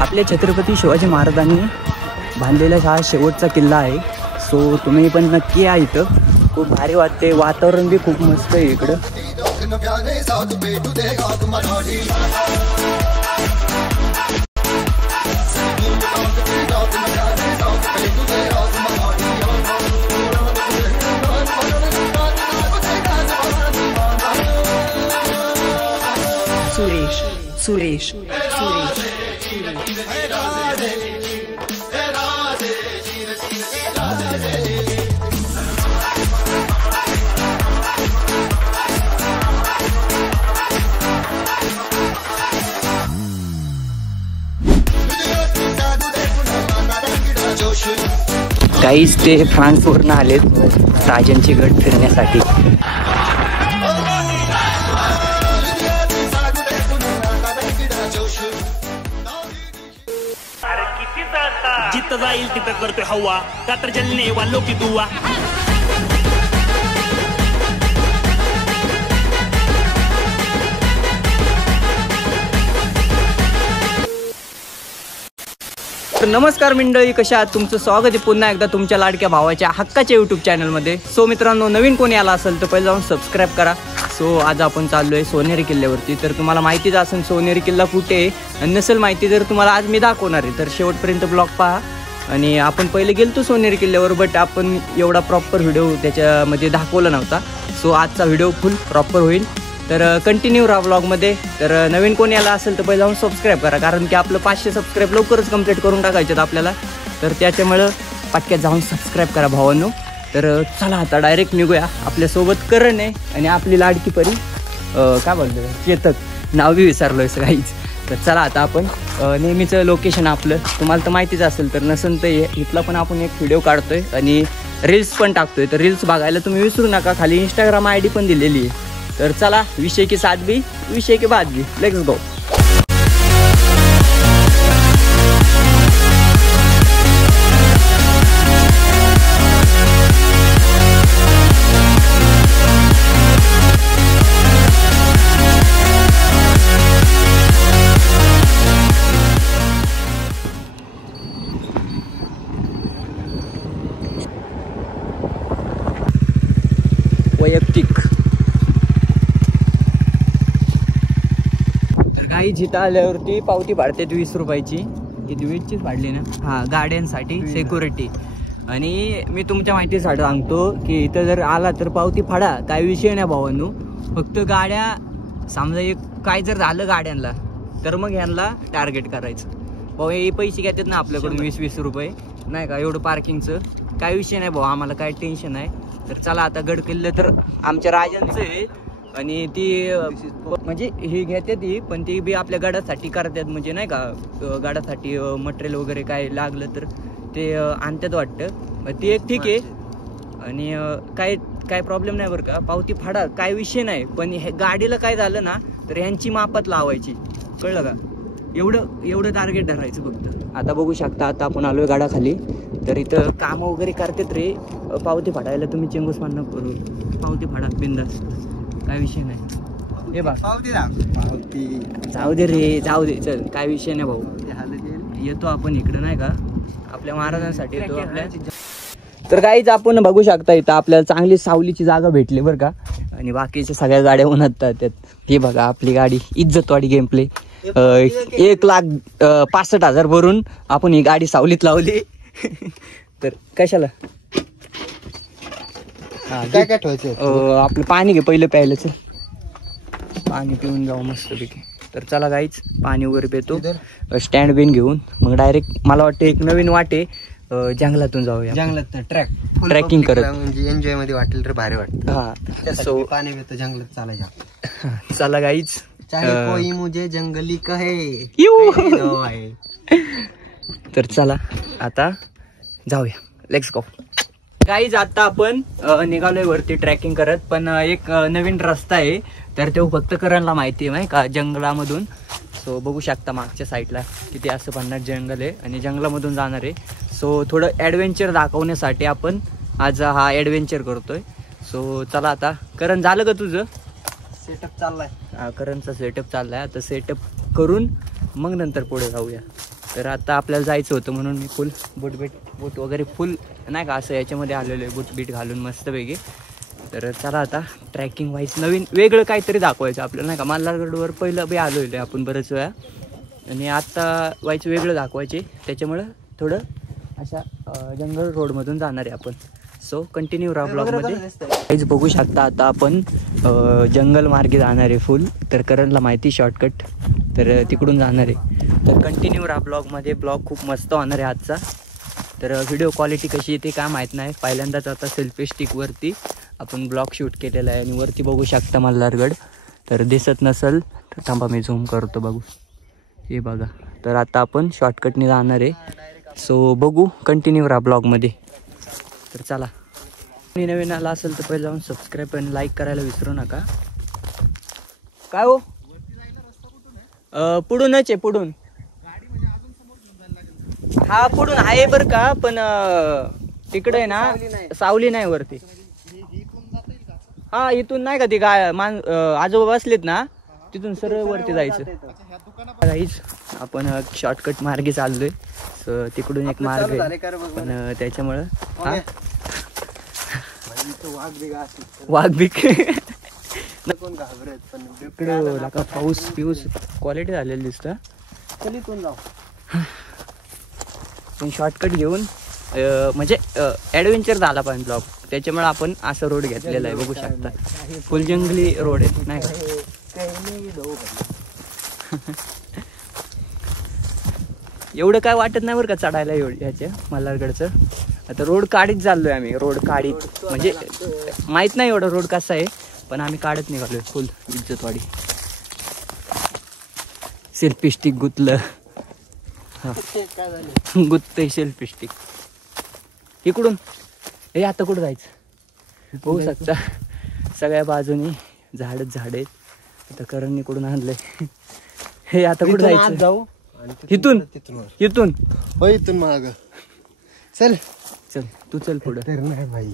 आपल्या छत्रपती शिवाजी महाराजांनी बांधलेला हा शेवटचा किल्ला आहे. सो तुम्ही पण नक्की या इथं. खूप भारी वाटते, वातावरण बी खूप मस्त आहे इकडं. सुरेश काहीच ते फ्रान्सवरून आलेत राजांची गड फिरण्यासाठी. जिथं जाईल तिथं करतोय हवा का तर जलने वालो की दुआ. तर नमस्कार मंडळी, कशा आहात? तुमचं स्वागत आहे पुन्हा एकदा तुमच्या लाडक्या भावाच्या हक्काच्या यूट्यूब चॅनलमध्ये. सो मित्रांनो, नवीन कोणी आला असेल तर पहिले जाऊन सबस्क्राईब करा. सो आज आपण चाललो आहे सोनेरी किल्ल्यावरती. तर तुम्हाला माहितीच असेल सोनेरी किल्ला कुठे आहे, आणि नसेल माहिती तर तुम्हाला आज मी दाखवणार आहे. तर शेवटपर्यंत ब्लॉग पहा. आणि आपण पहिले गेलतो सोनेरी किल्ल्यावर, बट आपण एवढा प्रॉपर व्हिडिओ त्याच्यामध्ये दाखवला नव्हता. सो आजचा व्हिडिओ फुल प्रॉपर होईल, तर कंटिन्यू राहा ब्लॉगमध्ये. तर नवीन कोणी आला असेल तर पहिले जाऊन सबस्क्राईब करा, कारण की आपलं 500 सबस्क्राईब लवकरच कंप्लीट करून टाकायचे आपल्याला. तर त्याच्यामुळं पटक्यात जाऊन सबस्क्राईब करा भावांनो. तर चला आता डायरेक्ट निघूया. आपल्यासोबत करण आहे आणि आपली लाडकी परी काय बोलतो चेतक, नाव बी विसरलो आहे काहीच. तर चला आता आपण नेहमीचं लोकेशन आपलं तुम्हाला तर माहितीच असेल, तर नसेल तर इथला पण आपण एक व्हिडिओ काढतोय आणि रील्स पण टाकतोय. तर रील्स बघायला तुम्ही विसरू नका, खाली इंस्टाग्राम ID पण दिलेली आहे. तर चला, विषय की साथ भी विषय के बाद भी, लेट्स गो. वैयक्तिक काही जिथं आल्यावरती पावती पाडते 20 रुपयाची. किती वेळचीच पाडली ना. हा, गाड्यांसाठी सिक्युरिटी. आणि मी तुमच्या माहितीसाठी सांगतो की इथं जर आला तर पावती फाडा, काय विषय नाही भावांनो. फक्त गाड्या समजा एक काय जर झालं गाड्यांना तर मग ह्यांना टार्गेट करायचं. भाऊ हे पैसे घेतात ना आपल्याकडून 20-20 रुपये, नाही का, एवढं पार्किंगचं. काय विषय नाही भाऊ, आम्हाला काय टेन्शन आहे. तर चला आता गड किल्ले तर आमच्या राजांचं आहे, आणि ती म्हणजे हे घेते ती, पण ती बी आपल्या गडासाठी करतात. म्हणजे नाही का, गडासाठी मटेरियल वगैरे काय लागलं तर ते आणतात वाटतं. ते एक ठीक आहे. आणि काय प्रॉब्लेम नाही बरं का, पावती फाडा, काय विषय नाही. पण हे गाडीला काय झालं ना तर ह्यांची मापात लावायची, कळलं का. एवढं टार्गेट धरायचं फक्त. आता बघू शकता, आता आपण आलोय गाडाखाली. तर इथं कामं वगैरे करतात रे. पावती फाडायला तुम्ही चेंगूस मान करू, पावती फाडा बिंदास, काय विषय नाही. हे बघ पावती जाऊ दे रे, जाऊ दे, चल, काय विषय नाही भाऊ. येतो आपण इकडं, नाही का, आपल्या महाराजांसाठी येतो आपल्या. तर काहीच आपण बघू शकता इथं आपल्याला चांगली सावलीची जागा भेटली बरं का. आणि बाकीच्या सगळ्या गाड्या उन्हात त्यात. हे बघा आपली गाडी इज्जतवाडी गेम प्ले. 1,65,000 भरून आपण ही गाडी सावलीत लावली. तर कशाला काय काय ठेवायचं, आपलं पाणी घे पहिलं प्यायलाच, पाणी पिऊन जाऊ मस्त पैकी. तर चला गाईच, पाणी वगैरे पितो स्टँड बिन घेऊन. मग डायरेक्ट मला वाटतं एक नवीन वाटे जंगलातून जाऊया. जंगलात ट्रॅकिंग करत, म्हणजे एन्जॉय मध्ये वाटेल तर भारी वाटतं. हा, सो पाणी पितो जंगलात चालायच्या. चला गाईच, कोई मुझे जंगली कहे. तर चला आता जाऊया, लेट्स गो. गाईज आता आपण निघालोय वरती ट्रॅकिंग करत. पण एक नवीन रस्ता आहे, तर तो फक्त करणला माहिती आहे का, जंगलामधून. सो बघू शकता मागच्या साईडला किती असं 50 जंगल आहे आणि जंगलामधून जाणार आहे. सो थोडं ॲडव्हेंचर दाखवण्यासाठी आपण आज हा ॲडव्हेंचर करतोय. सो चला आता. करण झालं का तुझं सेटअप चाललाय? करणचा सेटअप चाललाय. आता सेटअप करून मग नंतर पुढे जाऊया. तर आता आपल्याला जायचं होतं म्हणून मी फुल बूट वगैरे फुल नाही का असं याच्यामध्ये आलेलो आहे, बूट घालून मस्तपैकी. तर चला आता ट्रॅकिंग वाईज नवीन वेगळं काहीतरी दाखवायचं आपल्याला नाही का. मल्हारगडवर पहिलं बी आलो आहे आपण बरेच वेळा आणि आत्ता वाईच वेगळं दाखवायचे, त्याच्यामुळं थोडं अशा जंगल रोडमधून जाणार आहे आपण. सो कंटिन्यू राहा ब्लॉगमध्ये. काहीच बघू शकता आता आपण जंगल मार्गे जाणार आहे फुल. तर करणला माहिती शॉर्टकट, तर तिकडून जाणार आहे. तर कंटिन्यू राहा ब्लॉगमध्ये. ब्लॉग खूप मस्त होणार आहे आजचा. तर व्हिडिओ क्वालिटी कशी येते काय माहीत नाही. पहिल्यांदाच आता सेल्फी स्टिकवरती आपण ब्लॉग शूट केलेला आहे आणि वरती बघू शकता मल्हारगड. तर दिसत नसेल तर थांबा मी झूम करतो, बघू हे बघा. तर आता आपण शॉर्टकटने जाणार आहे. सो बघू कंटिन्यू राहा ब्लॉगमध्ये. तर चला, मी नवीन आला असेल तर पहिलं जाऊन सबस्क्राईब आणि लाईक करायला विसरू नका. काय हो पुढूनच आहे, पुढून हा पुढून आहे बरं का, पण तिकडे आहे ना सावली नाही वरती. हा इथून नाही का ती गाय आजोबा बसलेत ना, तिथून सरळ वरती जायचं. आपण शॉर्टकट मार्गे चाललोय. तिकडून एक मार्ग आहे पण त्याच्यामुळं वाघ बिक इकडं पाऊस पिऊस क्वालिटी झालेली दिसतं. पण शॉर्टकट घेऊन म्हणजे ॲडव्हेंचर झाला पाहिजे ब्लॉग, त्याच्यामुळे आपण असं रोड घेतलेला आहे. बघू शकता फुल जंगली रोड आहे नाही का. एवढं काय वाटत नाही बरं का चढायला ह्याच्या मल्हारगडचं. आता रोड काढीत चाललोय आम्ही, रोड काढीत म्हणजे माहित नाही एवढं रोड कसा आहे, पण आम्ही काढत निघालोय फुल इज्जतवाडी. सेल्फी स्टिक गुतलं, गुत्त सेल्फी स्टिक. इकडून हे आता कुठं जायचं बघू शकता, सगळ्या बाजूनी झाडच झाड आहेत. आता करण इकडून आणलंय. हे आता कुठं जायचं, जाऊ इथून इथून इथून माग चल चल, तू चल पुढं. तर नाही भाई,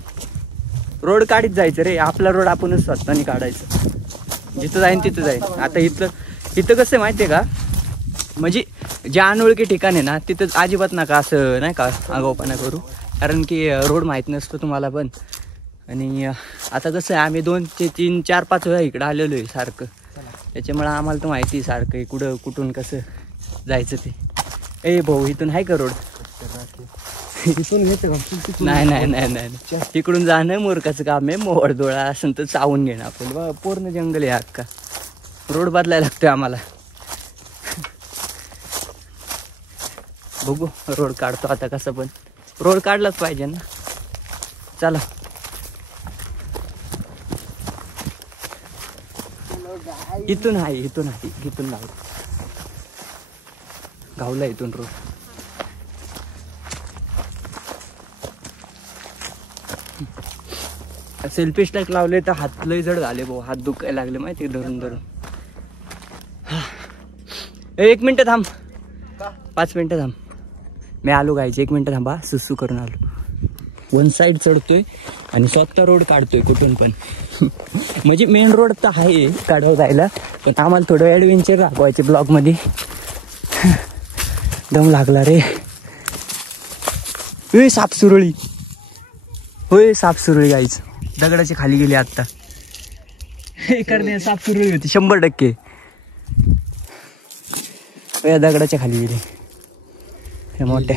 रोड काढीत जायचं रे, आपला रोड आपणच स्वतःने काढायचं. जिथं जाईन तिथं जाईन. आता इथं कसं आहे माहिती आहे का, म्हणजे ज्या अनोळखी ठिकाण आहे ना तिथं अजिबात नका असं नाही का आगाऊपणा करू, कारण की रोड माहीत नसतो तुम्हाला पण. आणि आता कसं आहे आम्ही 2 ते 3 4 5 वेळा इकडं आलेलो आहे सारखं, त्याच्यामुळं आम्हाला तर माहिती सारखं कुठं कुठून कसं जायचं ते. ए भाऊ इथून आहे का रोड? इथून घेते का? नाही नाही नाही नाही, तिकडून जाणं मूर्खाचं काम आहे. मोहरदोळा असं तर चावून घेणं आपण. पूर्ण जंगल आहे अख्खा, रोड बदलायला लागतोय आम्हाला. बघू रोड काढतो आता कसं, पण रोड काढलाच पाहिजे ना. चला इथून आहे, इथून आहे, इथून गावला इथून रोड. सेल्फी स्टिक लावले तर हात लय जड झाले भाऊ, हात दुखायला लागले माहिती धरून धरून. 1 मिनिट थांब, 5 मिनिटं थांब, मी आलो गायचे. 1 मिनिट थांबा, सुसू करून आलो. 1 साईड चढतोय आणि स्वतः रोड काढतोय कुठून पण. म्हणजे मेन रोड तर आहे काढव जायला, पण आम्हाला थोडं ॲडव्हेंचर दाखवायचे ब्लॉगमध्ये. दम लागला रे. साप सुरळी, होय साप सुरळी गायच दगडाच्या खाली गेली आत्ता. हे करणे साप सुरळी होती 100%. या दगडाच्या खाली गेली हे मोठ्या.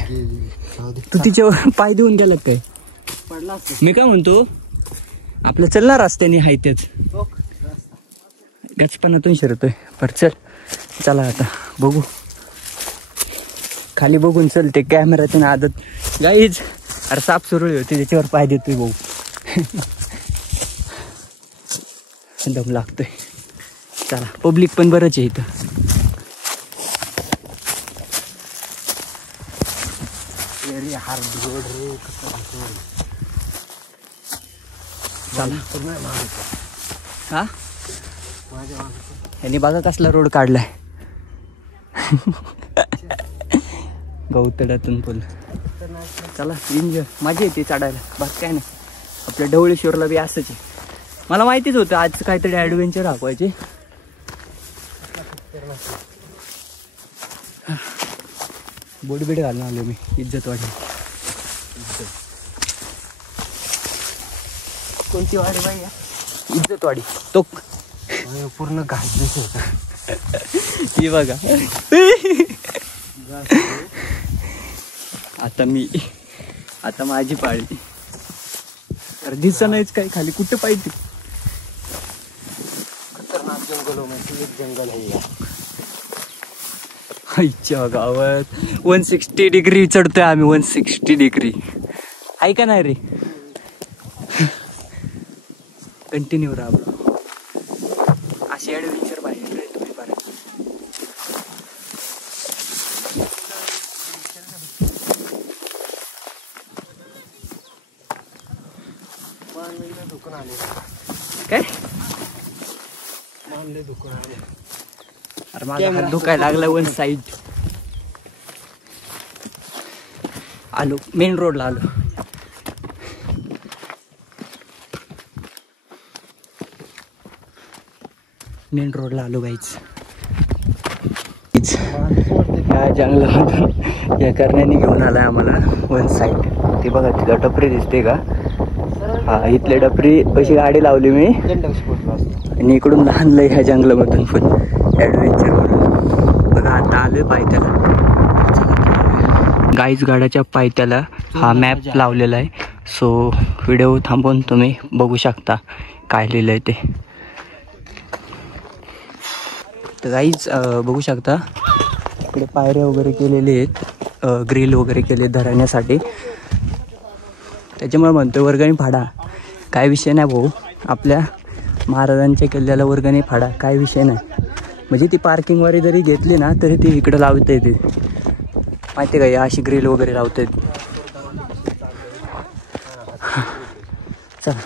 तू तिच्यावर पाय देऊन गेला काय? मी काय म्हणतो, आपलं चलणार रस्त्याने हाय तेच गचपणातून शिरतोय. पर चला आता बघू खाली बघून चलते कॅमेरातून आदत गाईज. अरे साप सुरळी होती त्याच्यावर पाय देतोय भाऊ. दम लागतोय. चला पब्लिक पण बरंच आहे इथं. हा यांनी बघा कसला रोड काढलाय. गौतड्यातून पूल. चला एन्जॉय, मजा येते चढायला, बाकी काय नाही. आपल्या ढवळेश्वरला बी असंच आहे. मला माहितीच होतं आज काहीतरी ॲडव्हेंचर दाखवायचे. बोटबीट घालून आलो मी इज्जतवाडी. कोणती वाडी बाई? इज्जतवाडी. तो पूर्ण घास दिसत. ही बघा. आता माझी पाळी. अरे दिसा नाहीच काही खाली कुठं पाहिजे. खतरनाक जंगल म्हणजे एक जंगल आहे. आईच्या गावात 160 डिग्री चढतोय आम्ही. 160 डिग्री आहे का नाही रे? कंटिन्यू राहा. अशी ॲडव्हेंचर पाहिजे रे तुम्ही बरं. दुकान आले काय मानले दुकान आले. अरे माझा हात दुखायला लागला. वन साईड आलो. मेन रोडला आलो. मेन रोडला आलो गाईच. या जंगलात या करण्याने घेऊन आलाय आम्हाला वन साईड. ती बघा तिथं टपरी दिसते का? हा इथले टपरी अशी गाडी लावली मी आणि इकडून लहानलं ह्या जंगलामधून पण ॲडव्हेंचर म्हणून. बघा आता आलोय पायथ्याला. गाईच गाड्याच्या पायथ्याला हा मॅप लावलेला आहे. सो व्हिडिओ थांबवून तुम्ही बघू शकता काय लिहिलं आहे ते. तर गाईच बघू शकता इकडे पायऱ्या वगैरे केलेले आहेत. ग्रिल वगैरे केले धरण्यासाठी. त्याच्यामुळे म्हणतोय वर्गणी फाडा. काय विषय नाही भाऊ. आपल्या महाराजांच्या किल्ल्याला वर्गणी फाडा. काय विषय नाही. म्हणजे ती पार्किंगवारी जरी घेतली ना तरी ती इकडं लावता येते. माहिती आहे का? अशी ग्रिल वगैरे लावता येते. चला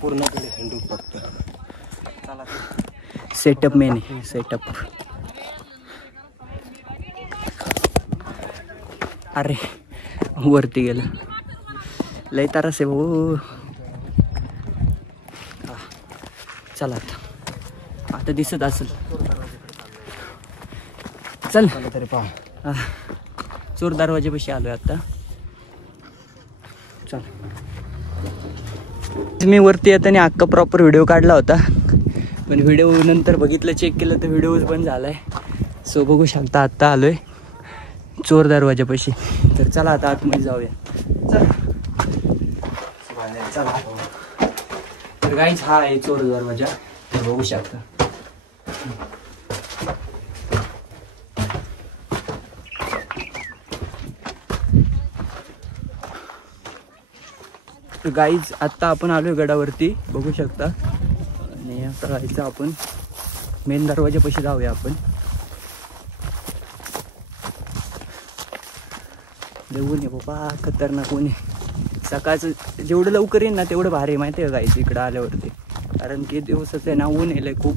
पूर्ण हिंडू फक्त. सेटअप मेन आहे. सेटअप. अरे वरती गेलं. लय तारस आहे भाऊ. चला आता दिसत असेल. चल तरी पहा. चोर दरवाजेपाशी आलोय आता. चल मी वरती येताना अख्खा प्रॉपर व्हिडिओ काढला होता. पण व्हिडिओ नंतर बघितलं चेक केलं तर व्हिडिओज पण झालाय. सो बघू शकता आत्ता आलोय चोर दरवाजापाशी. तर चला आता आतमध्ये जाऊया. चला. तर गाईच हा आहे चोर दरवाजा. तर बघू शकता. तर गाईज आत्ता आपण आलोय गडावरती बघू शकता. आणि आता जायचं आपण मेन दरवाजापाशी जाऊया आपण. ऊन आहे बाबा खतरनाक ऊन आहे. सकाळचं जेवढं लवकर येईल ना तेवढं भारी. माहिती आहे का गाईचं इकडं आल्यावरती. कारण की दिवसाचं आहे ना ऊन येईल खूप.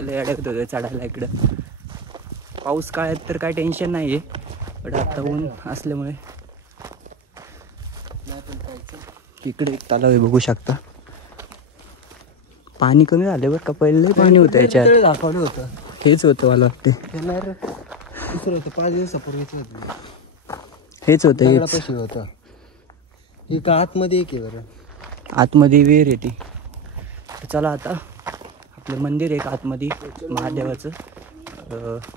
लय अडकत होतं चढायला इकडं. पाऊस काळात तर काय टेन्शन नाही आहे. पण आता ऊन असल्यामुळे इकडे एक तलाव आहे बघू शकता. पाणी कमी झालं बरं का. पहिलं पाणी होतं याच्यात. दाखवलं होतं. हेच होतं मला वाटते. दुसरं होतं 5 दिवसापूर्वीच होतं. हेच होतं. हेच दगडापाशी होतं. ही का आतमध्ये एक आहे बरं. आतमध्ये विहीर आहे ती. चला आता आपलं मंदिर आहे आतमध्ये महादेवाचं.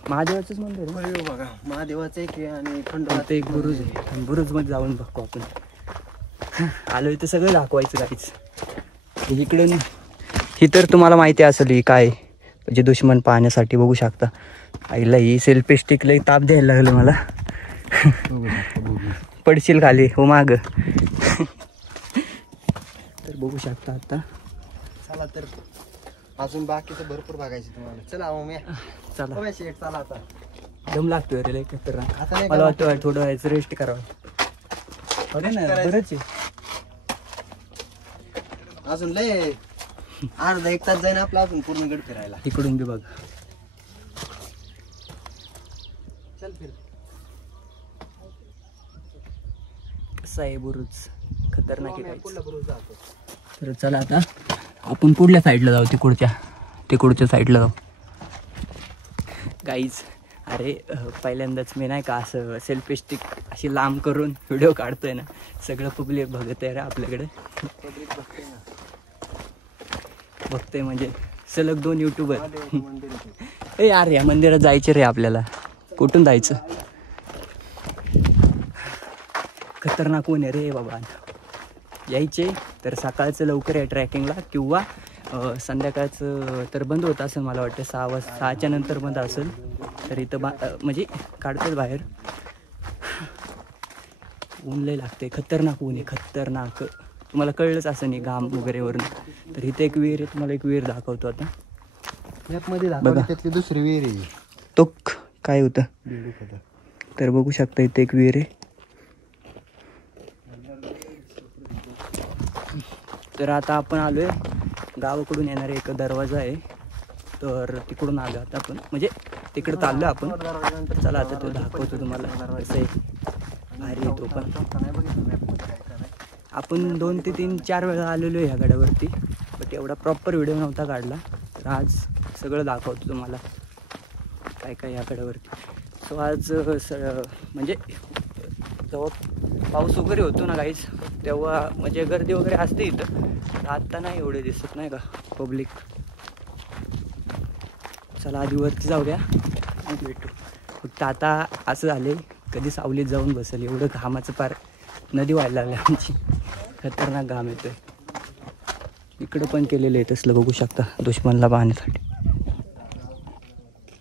महादेवाचंच मंदिर आहे बघा. महादेवाचं एक आहे आणि खंडोबाचं एक बुरुज आहे. बुरुजमध्ये जाऊन बघू आपण. आलो इथं सगळं दाखवायचं काहीच. इकडून ही तर तुम्हाला माहिती असेल ही काय म्हणजे दुश्मन पाहण्यासाठी बघू शकता. आईला ही सेल्फी स्टिक लई ताप द्यायला लागलं मला. पडशील खाली हो माग. तर बघू शकता आता. चला तर अजून बाकीचं भरपूर बघायचं तुम्हाला. चला मग चला. चला आता. दम लागतोय रे लई खतरनाक. आता नाही मला वाटतं थोडं व्हायचं रेस्ट करावं. बरंच आहे. अजून लय अर्धा 1 तास जाईन आपला अजून पूर्ण गड फिरायला. इकडून बी बघ. चल फिर. कसं आहे बुरुज खतरनाक आहे काहीच. पुढला बरोबर जातो. तर चला आता आपण पुढल्या साईडला जाऊ. तिकडच्या साईडला जाऊ. गाईज अरे पहिल्यांदाच मी नाही का असं सेल्फी स्टिक अशी लांब करून व्हिडिओ काढतोय ना, सगळं पब्लिक बघत आहे रे आपल्याकडे. बघतोय म्हणजे सलग 2 युट्यूबर. ए यार या मंदिरात जायचे रे आपल्याला. कुठून जायचं? खतरनाक ऊन आहे रे बाबा. यायचे तर सकाळचं लवकर आहे ट्रॅकिंगला, किंवा संध्याकाळचं तर बंद होत असेल मला वाटतं 6च्या नंतर बंद असेल. तर इथं म्हणजे काढतात बाहेर. ऊन लय लागते, खतरनाक ऊन आहे, खतरनाक. तुम्हाला कळलंच असं नाही घाम वगैरे वरून. तर इथं एक विहीर आहे, तुम्हाला एक विहीर दाखवतो आता. बघा त्यातली दुसरी विहीर आहे. तो काय होतं तर बघू शकता, इथे एक विहीर आहे. तर आता आपण आलोय गावाकडून येणारा एक दरवाजा आहे, तर तिकडून आलो आता आपण, म्हणजे तिकडं चाललो आपण. चला आता तो दाखवतो तुम्हाला कसं आहे. भारी आहे तो पण. आपण 2 ते 3-4 वेळा आलेलो आहे ह्या गडावरती, बट एवढा प्रॉपर व्हिडिओ नव्हता काढला. तर आज सगळं दाखवतो तुम्हाला काय काय ह्या गडावरती. सो आज म्हणजे जेव्हा पाऊस वगैरे होतो ना गाईज, तेव्हा म्हणजे गर्दी वगैरे असते इथं. आत्ता नाही एवढे दिसत नाही का पब्लिक. चला आधी वरती जाऊया, मग भेटू. फक्त आता असं झाले कधी सावलीत जाऊन बसेल, एवढं घामाचं पार नदी व्हायला लागली आमची. खतरनाक घाम येतोय. इकडं पण केलेलं आहे तसलं, बघू शकता दुश्मनला पाहण्यासाठी.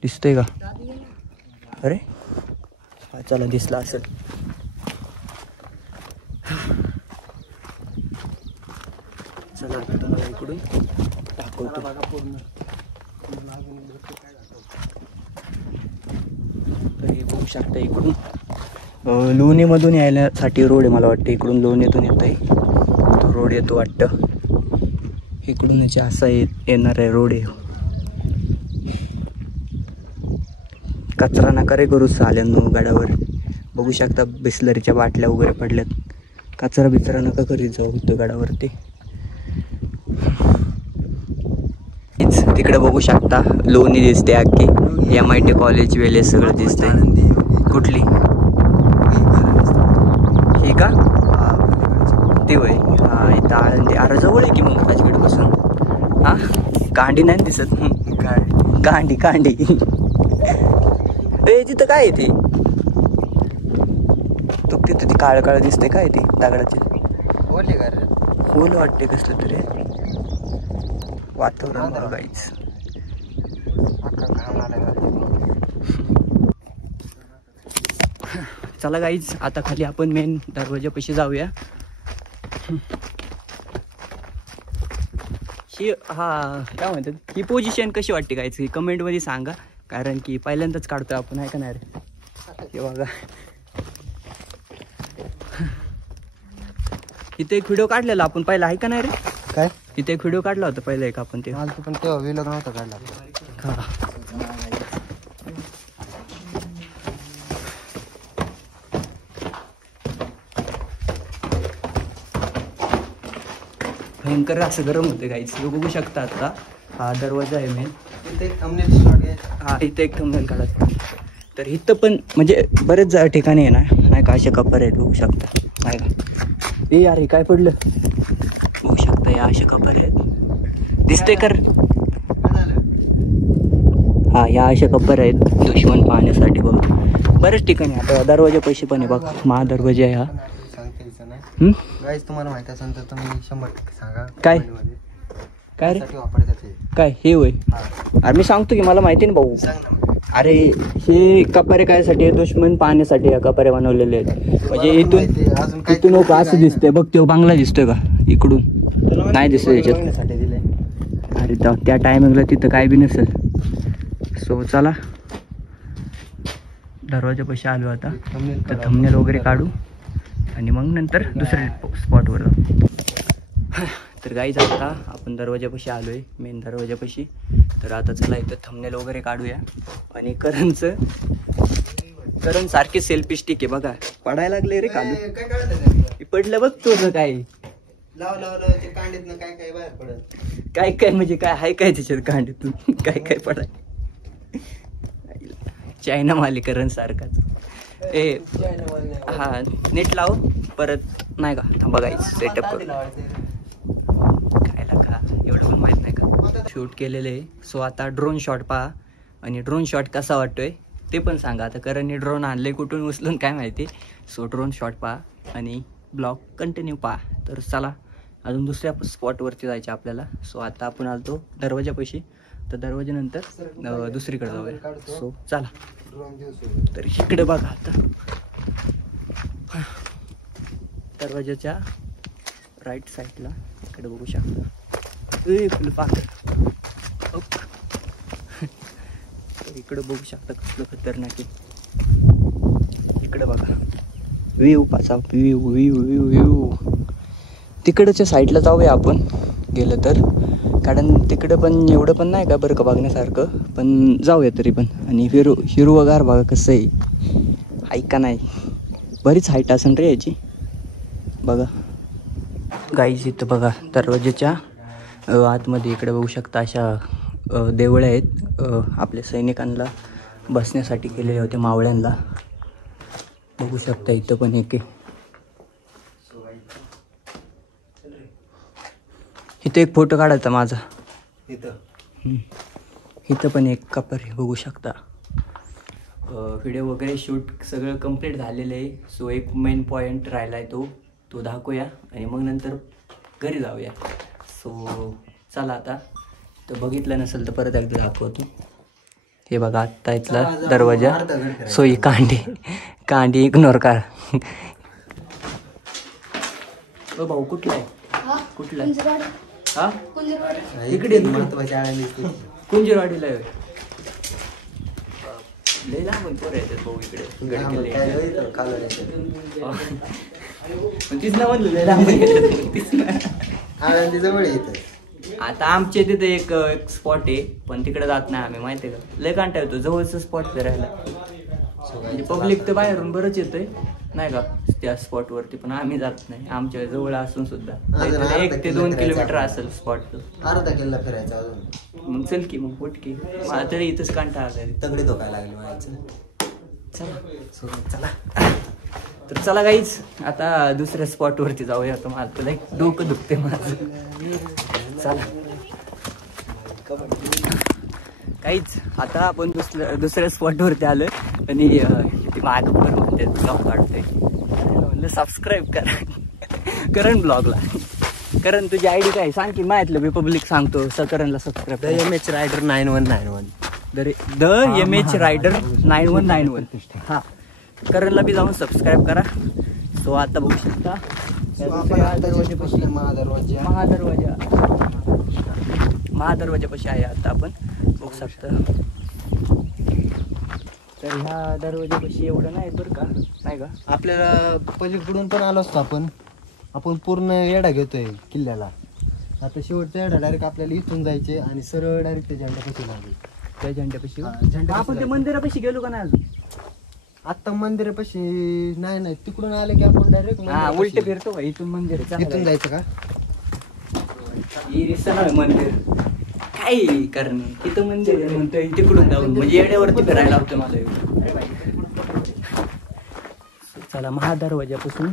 दिसतंय का? अरे हा चला दिसला असेल. चला आता तुम्हाला इकडून दाखवतो. तर हे बघू शकता इकडून लोणीमधून यायण्यासाठी रोड आहे मला वाटतं. इकडून लोणीतून येत आहे तो रोड येतो वाटतं. इकडूनच असा येणार आहे रोड आहे. कचरा नका रे करू साल्यांनो गडावर. बघू शकता बिस्लरीच्या बाटल्या वगैरे पडल्यात. कचरा बिचरा नका करीत जाऊ इथं गडावरती. तिकडे बघू शकता लोणी दिसते अख्खी. MIT कॉलेज वेले सगळं दिसतंय. कुठली ही का? ती वय हा इथं आळंदी. अरे जवळ आहे की मग राजगड पासून. हा कांडी नाही दिसत. कांडी कांडी ए तिथं काय आहे ते? तो तिथं ती काळं काळं दिसते काय ते दगडाचे? होल वाटते कसलं तरी वातावरण बघायच. चला गाईज आता खाली आपण मेन दरवाजापाशी जाऊया. ही काय म्हणतात ही पोझिशन कशी वाटते गाईज ही कमेंटमध्ये सांगा, कारण की पहिल्यांदाच काढतोय आपण आहे का नाही रे. हे बघा इथे एक व्हिडिओ काढलेला आपण पहिला आहे का नाही रे. काय इथे एक व्हिडिओ काढला होता पहिला एक आपण. ते पण तेव्हा विलग नव्हता काढला. भयंकर असं गरम होते काहीच. बघू शकता आता हा दरवाजा आहे मेन. हा इथे एक थंबनेल काढायचं. तर इथं पण म्हणजे बरेच ठिकाणी आहे ना नाही का असे कपर आहेत बघू शकता नाही का. ए यार हे काय पडलं बघू शकता. या असे कपर आहेत दिसते कर. हा या अशा कपर आहेत दुश्मन पाहण्यासाठी बघ बरेच ठिकाणी. आता दरवाजा पैसे पण आहे बघ महादरवाजा आहे हा. तुम्हाला माहिती असेल तर तुम्ही 100% सांगा. काय काय रे काय हे होय? अरे मी सांगतो की मला माहिती ना भाऊ. अरे हे कपारे कायसाठी दुश्मन पाहण्यासाठी या कपारे बनवलेले आहेत. म्हणजे इथून असं दिसतंय बघ. तो बांगला दिसतोय का इकडून? नाही दिसतोय याच्यात. अरे त्या टायमिंगला तिथं काय बी नसेल. सो चला दरवाजापाशी आलो आता. तर थंबनेल वगैरे काढू आणि मग नंतर दुसऱ्या स्पॉटवर जाऊ. तर गाईज आता आपण दरवाजापाशी आलोय मेन दरवाजापाशी. तर आता चला इथं थंबनेल वगैरे काढूया. आणि करण सारखे सेल्फी स्टिक आहे बघा पडायला लागले रे खाली. पडलं बघ तुझं काय काय काय म्हणजे काय हाय काय त्याच्यात कांडीतून काय काय पडाय. चायना मालिकरण सारखाच ए हा नेट लाव परत नाही का थांबा गाईस सेटअप करू खायला का एवढं पण माहित नाही का शूट केलेलं आहे. सो आता ड्रोन शॉट पहा आणि ड्रोन शॉट कसा वाटतोय ते पण सांगा. आता करणने ड्रोन आणले कुठून उचलून काय माहिती. सो ड्रोन शॉट पहा आणि ब्लॉग कंटिन्यू पहा. तर चला अजून दुसऱ्या स्पॉटवरती जायचे आपल्याला. सो आता आपण आलतो दरवाजापाशी तर दरवाजानंतर दुसरीकडे जाऊया. सो चला तर इकडे बघा आता दरवाजाच्या राईट साईडला इकडे बघू शकता फुलपाखर इकडे बघू शकता कसलं खतरनाक आहे. इकडे बघा व्ह्यू पाचा व्ह्यू व्ह्यू व्ह्यू व्ह्यू तिकडच्या साईडला जाऊया आपण गेलं तर कारण तिकडं पण एवढं पण नाही का बरं का बघण्यासारखं पण जाऊया तरी पण. आणि हिरवगार बघा कसं आहे ऐका नाही बरीच हाईट असेल रे याची बघा गाईज. इथं बघा दरवाजाच्या आतमध्ये इकडे बघू शकता अशा देवळ्या आहेत आपल्या सैनिकांना बसण्यासाठी केलेले होते मावळ्यांना बघू शकता. इथं पण एक इथं एक फोटो काढायचा माझा इथं पण एक कपर बघू शकता. व्हिडिओ वगैरे शूट सगळं कंप्लीट झालेलं आहे. सो एक मेन पॉईंट राहिला आहे तो दाखवूया आणि मग नंतर घरी जाऊया. सो चला आता तर बघितलं नसेल तर परत एकदा दाखवतो. हे बघा आत्ता इथला दरवाजा. सो ही कांडी इग्नोर करा. भाऊ कुठला आहे कुठला आहे हा इकडे कुंजरवाडीला लय लांबून पोरं येतात भाऊ इकडे तिथलं म्हणलं आता आमच्या तिथे एक स्पॉट आहे पण तिकडे जात नाही आम्ही माहिती आहे का. लय कांटा येतो जवळचं स्पॉट फिरायला म्हणजे पब्लिक तर बाहेरून बरंच येतोय नाही का त्या स्पॉटवरती पण आम्ही जात नाही. आमच्या जवळ असून सुद्धा 1 ते 2 किलोमीटर असेल स्पॉट. अर्धा किल्ला फिरायचा मग चल की मग पोटकी मला तरी इथंच कांटा आलाय तगडे धोकायला लागले. चला तर चला गाईच आता दुसऱ्या स्पॉटवरती जाऊया. आता माझं तुला एक डोकं दुखते माझं. चला काहीच आता आपण दुसऱ्या स्पॉटवरती आलो आणि माग पण म्हणते ब्लॉग काढतोय म्हणलं सबस्क्राईब करा करण ब्लॉगला. करण तुझी आयडी काय सांग की माहितलं मी पब्लिक सांगतो करणला subscribe. MH rider 9191 the MH rider 9191 हा करणला बी जाऊन सबस्क्राईब करा. सो आता बघू शकता महादरवाजापाशी आहे आता आपण बघू शकता. तर ह्या दरवाजापाशी एवढं नाही बरं का नाही का आपल्याला पलीकडून पण आलो असतो आपण पूर्ण येडा घेतोय किल्ल्याला. आता शेवटचा येडा डायरेक्ट आपल्याला इथून जायचे आणि सरळ डायरेक्ट त्या झेंड्यापाशी लागेल. त्या झेंड्यापाशी आपण ते मंदिरापाशी गेलो का नाही अजून. आता मंदिरापाशी नाही तिकडून आले की आपण डायरेक्ट उलटे फिरतो का इथून मंदिर इथून जायचं का मंदिर काय कारण इथं मंदिर म्हणतोय तिकडून जाऊन म्हणजे येड्यावरती फिरायला होतं मला. चला महादरवाजापासून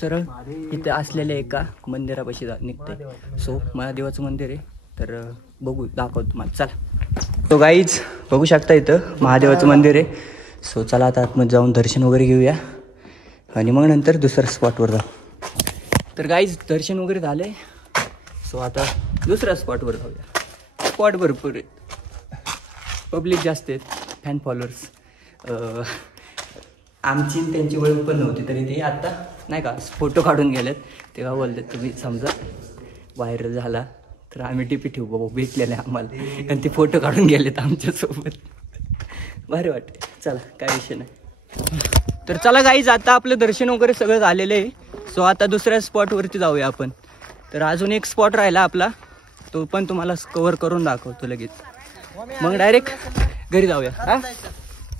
सरळ इथं असलेल्या एका मंदिरापाशी निघते. सो महादेवाचं मंदिर आहे तर बघू दाखवतो तुम्हाला. चला तो गाईज बघू शकता इथं महादेवाचं मंदिर आहे. सो चला आता आतमध्ये जाऊन दर्शन वगैरे घेऊया आणि मग नंतर दुसऱ्या स्पॉटवर जाऊ. तर गाईज दर्शन वगैरे झाले. सो आता दुसऱ्या स्पॉटवर जाऊया. स्पॉट भरपूर आहेत पब्लिक जास्त आहेत फॅन फॉलोअर्स. आमची त्यांची ओळख पण नव्हती तरी ते आत्ता नाही का फोटो काढून गेलेत. तेव्हा बोलतात तुम्ही समजा व्हायरल झाला तर आम्ही टिपी ठेवू बाबा भेटलेले आम्हाला आणि ते फोटो काढून गेलेत आमच्यासोबत. भारी वाटते. चला काय विषय नाही. तर चला गाईज आता आपलं दर्शन वगैरे सगळं झालेलं आहे. सो आता दुसऱ्या स्पॉटवरती जाऊया आपण. तर अजून एक स्पॉट राहिला आपला तो पण तुम्हाला कव्हर करून दाखवतो लगेच मग डायरेक्ट घरी जाऊया. हा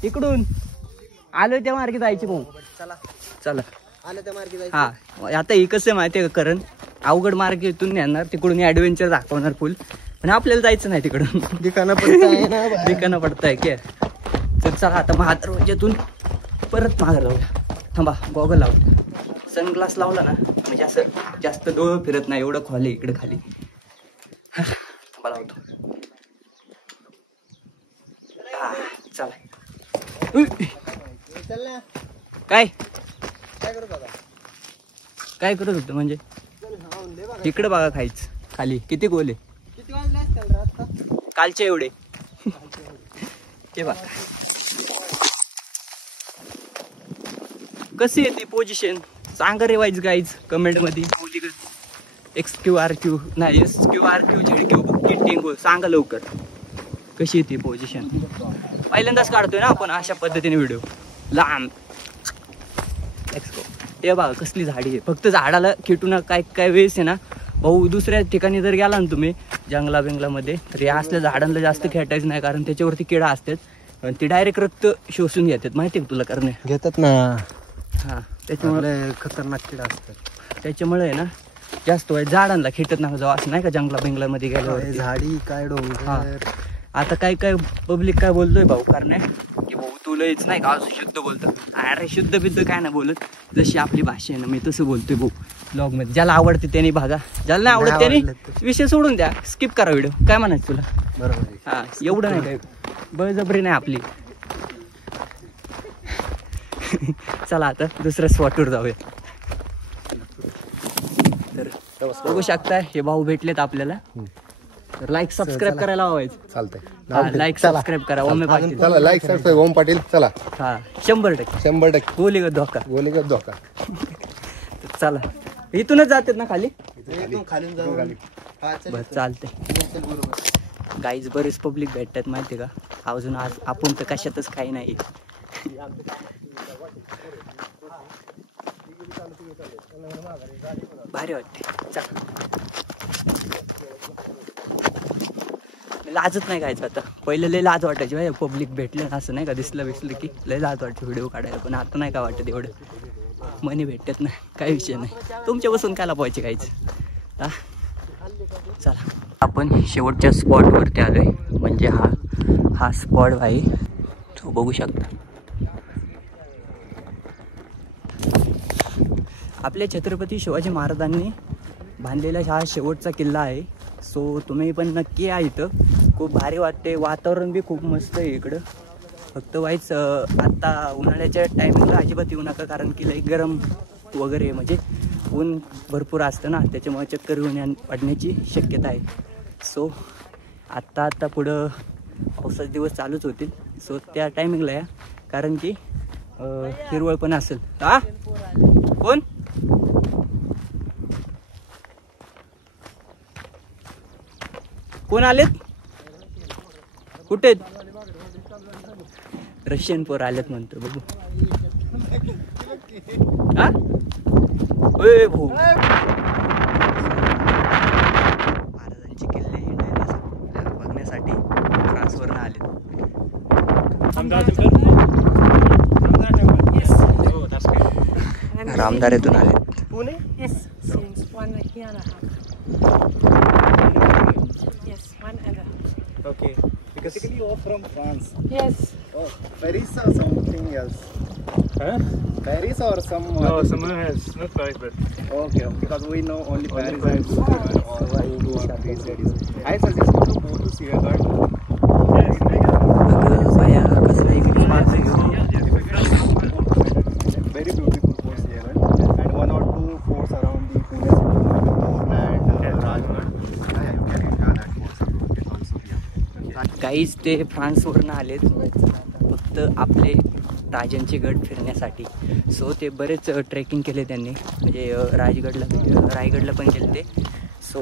इकडून आलं त्या मार्गे जायचे भाऊ. चला हा आता हे कसं माहिती आहे का करण अवघड मार्ग इथून नेणार तिकडून ॲडव्हेंचर दाखवणार फुल पण आपल्याला जायचं नाही तिकडून. दिकाना पडताय क्या तर चला आता महादरवाज्यातून परत मागे जाऊया. थांबा, गॉगल लावतो. सनग्लास लावला ना म्हणजे असं जास्त डोळं फिरत नाही, एवढं खोल आहे इकडे खाली. थांबा लावतो. चला. काय काय करत होतं म्हणजे इकडे बघा खायच खाली किती गोल आहे. कालचे एवढे ते बघा कशी येते पोझिशन. सांगा रे वाईज गाईज कमेंट मध्ये. XQRQ नाही SQRQ ZQ किटिंग सांगा लवकर कशी येते पोझिशन. पहिल्यांदाच काढतोय ना आपण अशा पद्धतीने व्हिडिओ लांब. ते बघा कसली झाडी आहे. फक्त झाडाला खेटून काय काय वेळेस आहे ना भाऊ दुसऱ्या ठिकाणी जर गेला ना तुम्ही जंगला बिंगलामध्ये तर या असल्या झाडांना जास्त खेटायचं नाही, कारण त्याच्यावरती किडा असतात आणि ते डायरेक्ट रक्त शोषून घेतात. माहिती आहे तुला करणे घेतात ना. हा त्याच्यामुळे खतरनाक किडा असतात. त्याच्यामुळे आहे ना जास्त वाईट झाडांना खेटत नका जाऊ असं नाही का जंगला बिंगलामध्ये गेल्यावर. झाडी काय डोंगर. आता काय काय पब्लिक काय बोलतोय भाऊ करणे की भाऊ तुला येच नाही का अजून शुद्ध बोलतो. अरे शुद्ध बिद्ध काय नाही बोलत, जशी आपली भाषा आहे ना मी तसं बोलतोय भाऊ ब्लॉग मध्ये. ज्याला आवडते त्याने भागा, ज्याला नाही आवडत त्याने विषय सोडून द्या, स्किप करा व्हिडिओ. काय म्हणायचं तुला. बरोबर. हा एवढं नाही काय बळजबरी नाही आपली. चला आता दुसऱ्या स्पॉटवर जाऊया. तर बघू शकता हे भाऊ भेटलेत आपल्याला. तर लाईक सबस्क्राईब करायला हवायचं. चालतंय. लाईक सबस्क्राईब करा. ओमे पाटील चला लाईक सबस्क्राईब. ओम पाटील चला. हा 100%. 100% बोली ग धोका. बोले का धोका. तर चला इथूनच जातात ना खाली. खाली बस चालतंय. गाईज बरेच पब्लिक भेटतात माहिती का. अजून आज आपण तर कशातच काही नाही. भारी वाटते. चला लाजत नाही गायचं आता. पहिले लय लाज वाटायची भाई पब्लिक भेटलं असं नाही का दिसलं की लय लाज वाटते व्हिडिओ काढायला. पण आता नाही का वाटत एवढं. मनी भेटत नाही काही विषय नाही. तुमच्या बसून काय लावायचे काहीच. चला आपण शेवटच्या स्पॉटवरती आलोय. म्हणजे हा स्पॉट भाई तो बघू शकता. आपल्या छत्रपती शिवाजी महाराजांनी बांधलेला हा शेवटचा किल्ला आहे. सो तुम्ही पण नक्की या इथं. खूप भारी वाटते. वातावरण बी खूप मस्त आहे इकडं. फक्त वाईच आत्ता उन्हाळ्याच्या टायमिंगला अजिबात येऊ नका, कारण की लई गरम वगैरे म्हणजे ऊन भरपूर असतं ना, त्याच्यामुळे चक्कर येऊन पडण्याची शक्यता आहे. सो आत्ता पुढं पावसाचे दिवस चालूच होतील. सो त्या टायमिंगला या, कारण की हिरवळ पण असेल. हा कोण कोण आलेत. कुठे रशियन पोर आलेत म्हणतो बघू. हा भाऊ महाराजांचे किल्ले बघण्यासाठी फ्रान्सवरनं आलेत. रामदाऱ्यातून आलेत. Pune? Yes, since 1 year and a half. Yes, 1 and a half. Okay. Because you're from France. Yes. Oh, Paris or something else? Huh? Paris or some? No, somewhere else. Not Paris, but Okay, because we know only Paris and yes. I suggest you to go to Sierra. Very beautiful forts here, and 1 or 2 forts around the Pune and Rajgarh. Yeah, you can enjoy that forts also here. काहीच ते फ्रान्सवरनं आलेत फक्त आपले राजांचे गड फिरण्यासाठी. So ते बरेच trekking केले त्यांनी, म्हणजे रायगडला पण केले ते. सो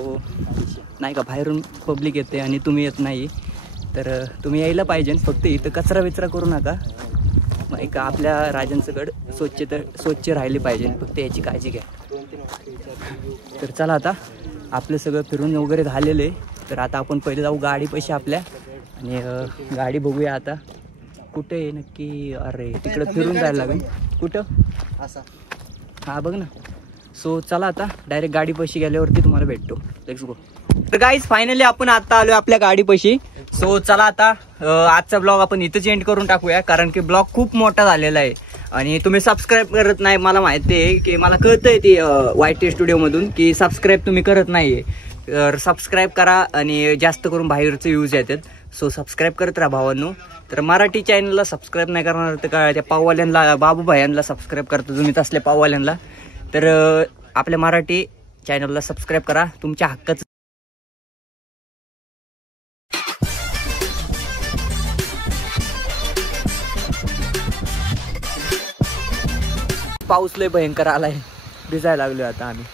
नाही का बाहेरून पब्लिक येते आणि तुम्ही येत नाही, तर तुम्ही यायला पाहिजे. फक्त इथं कचरा विचरा करू नका. नाही का आपल्या राजांचं गड स्वच्छ राहिले पाहिजे, फक्त याची काळजी घ्या. तर चला आता आपलं सगळं फिरून वगैरे झालेलं आहे. तर आता आपण पहिले जाऊ गाडी पैसे आपल्या, आणि गाडी बघूया आता कुठे आहे नक्की. अरे तिकडं फिरून जायला लागेल. कुठं हा बघ ना. सो चला आता डायरेक्ट गाडी पैसे गेल्यावरती तुम्हाला भेटतो. Let's go. तर गाईज फायनली आपण आता आलोय आपल्या गाडीपाशी. सो चला आता आजचा ब्लॉग आपण इथंच एंड करून टाकूया, कारण की ब्लॉग खूप मोठा झालेला आहे आणि तुम्ही सबस्क्राईब करत नाही. मला माहिती आहे की मला कळतंय ती YT स्टुडिओ मधून की सबस्क्राईब तुम्ही करत नाहीये. तर सबस्क्राईब करा आणि जास्त करून बाहेरचे व्ह्यूज येतात. सो सबस्क्राईब करत राहा भावांनो. तर मराठी चॅनलला सबस्क्राईब नाही करणार तर काय त्या पाववाल्यांना बाबू भायांना सबस्क्राईब करतो तुम्ही तसल्या पाववाल्यांना. तर आपल्या मराठी चॅनलला सबस्क्राईब करा, तुमच्या हक्काचं. पाऊस लय भयंकर आलाय, भिजायला लागलो आता आम्ही.